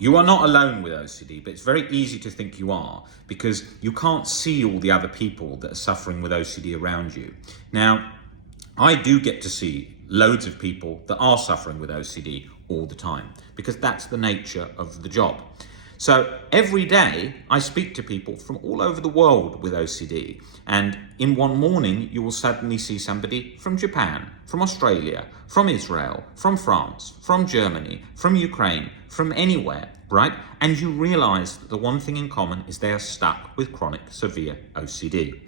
You are not alone with OCD, but it's very easy to think you are because you can't see all the other people that are suffering with OCD around you. Now, I do get to see loads of people that are suffering with OCD all the time because that's the nature of the job. So every day I speak to people from all over the world with OCD, and in one morning you will suddenly see somebody from Japan, from Australia, from Israel, from France, from Germany, from Ukraine, from anywhere, right? And you realize that the one thing in common is they are stuck with chronic severe OCD.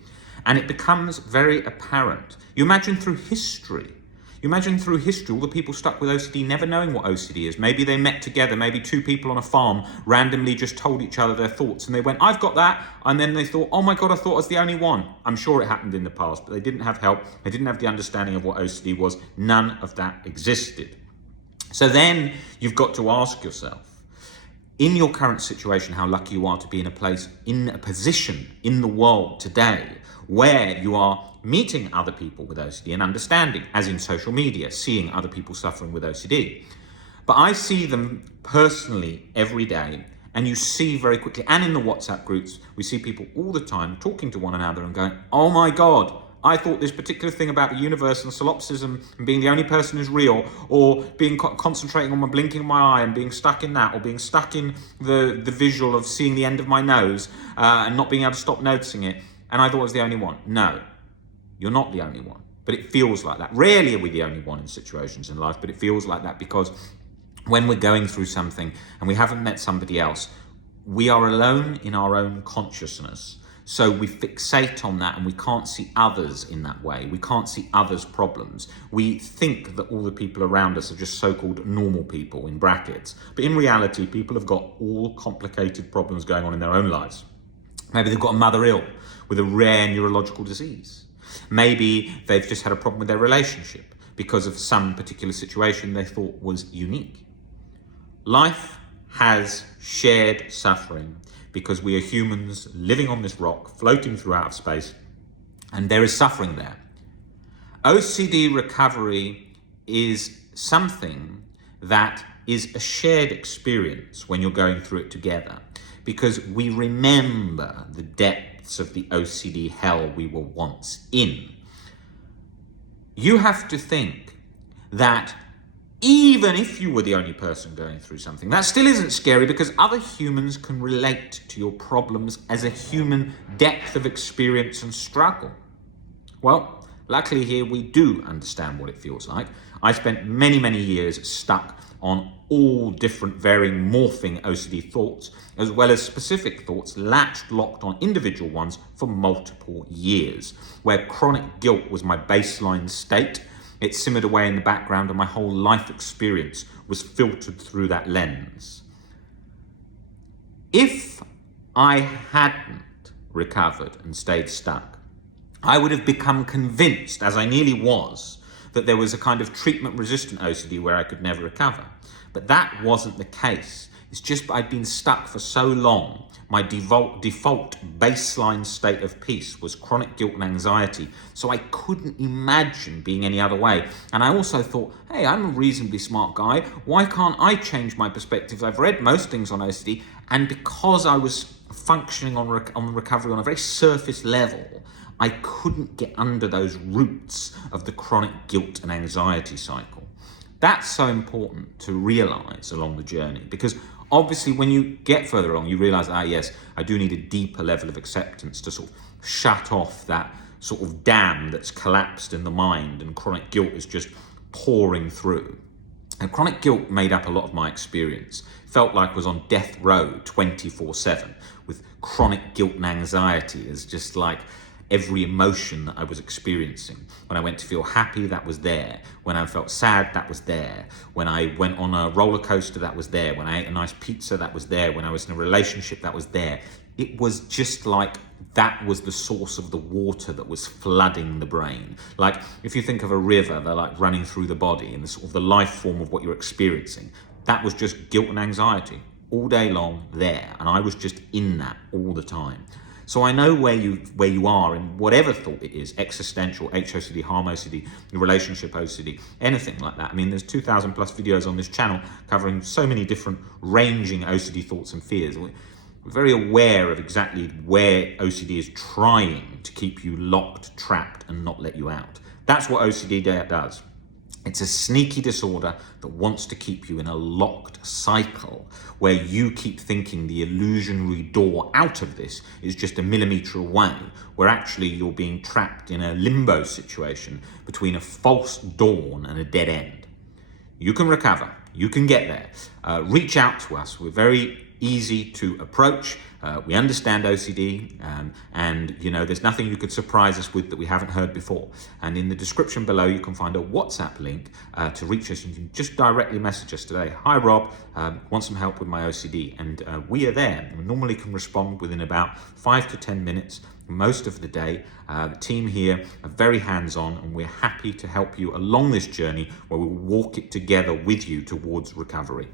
And it becomes very apparent. You imagine through history, all the people stuck with OCD never knowing what OCD is. Maybe they met together, maybe two people on a farm randomly just told each other their thoughts and they went, I've got that. And then they thought, oh my God, I thought I was the only one. I'm sure it happened in the past, but they didn't have help. They didn't have the understanding of what OCD was. None of that existed. So then you've got to ask yourself, in your current situation, how lucky you are to be in a position in the world today where you are meeting other people with OCD and understanding, as in social media, seeing other people suffering with OCD. But I see them personally every day, and you see very quickly, and in the WhatsApp groups, we see people all the time talking to one another and going, oh my God, I thought this particular thing about the universe and solipsism and being the only person who's real, or being concentrating on my blinking of my eye and being stuck in that, or being stuck in the visual of seeing the end of my nose and not being able to stop noticing it. And I thought I was the only one. No, you're not the only one. But it feels like that. Rarely are we the only one in situations in life, but it feels like that because when we're going through something and we haven't met somebody else, we are alone in our own consciousness. So we fixate on that and we can't see others in that way. We can't see others' problems. We think that all the people around us are just so-called normal people, in brackets. But in reality, people have got all complicated problems going on in their own lives. Maybe they've got a mother ill with a rare neurological disease. Maybe they've just had a problem with their relationship because of some particular situation they thought was unique. Life has shared suffering because we are humans living on this rock, floating through outer space, and there is suffering there. OCD recovery is something that is a shared experience when you're going through it together, because we remember the depths of the OCD hell we were once in. You have to think that even if you were the only person going through something, that still isn't scary because other humans can relate to your problems as a human depth of experience and struggle. Well, luckily here we do understand what it feels like. I spent many, many years stuck on all different varying morphing OCD thoughts, as well as specific thoughts locked on individual ones for multiple years, where chronic guilt was my baseline state. It simmered away in the background and my whole life experience was filtered through that lens. If I hadn't recovered and stayed stuck, I would have become convinced, as I nearly was, that there was a kind of treatment-resistant OCD where I could never recover. But that wasn't the case. It's just I'd been stuck for so long. My default baseline state of peace was chronic guilt and anxiety, so I couldn't imagine being any other way. And I also thought, hey, I'm a reasonably smart guy. Why can't I change my perspectives? I've read most things on OCD, and because I was functioning on recovery on a very surface level, I couldn't get under those roots of the chronic guilt and anxiety cycle. That's so important to realize along the journey, because obviously when you get further along, you realize, yes, I do need a deeper level of acceptance to sort of shut off that sort of dam that's collapsed in the mind and chronic guilt is just pouring through. And chronic guilt made up a lot of my experience. Felt like I was on death row 24/7 with chronic guilt and anxiety as just like every emotion that I was experiencing. When I went to feel happy, that was there. When I felt sad, that was there. When I went on a roller coaster, that was there. When I ate a nice pizza, that was there. When I was in a relationship, that was there. It was just like that was the source of the water that was flooding the brain. Like if you think of a river, they're like running through the body and the sort of the life form of what you're experiencing. That was just guilt and anxiety all day long there. And I was just in that all the time. So I know where you are in whatever thought it is, existential, HOCD, harm OCD, relationship OCD, anything like that. I mean, there's 2,000 plus videos on this channel covering so many different ranging OCD thoughts and fears. We're very aware of exactly where OCD is trying to keep you locked, trapped, and not let you out. That's what OCD does. It's a sneaky disorder that wants to keep you in a locked cycle where you keep thinking the illusionary door out of this is just a millimeter away, where actually you're being trapped in a limbo situation between a false dawn and a dead end. You can recover. You can get there. Reach out to us. We're very easy to approach. We understand OCD, and there's nothing you could surprise us with that we haven't heard before. And in the description below, you can find a WhatsApp link to reach us. You can just directly message us today. Hi Rob, want some help with my OCD? And we are there. We normally can respond within about 5 to 10 minutes. Most of the day. The team here are very hands-on, and we're happy to help you along this journey where we'll walk it together with you towards recovery.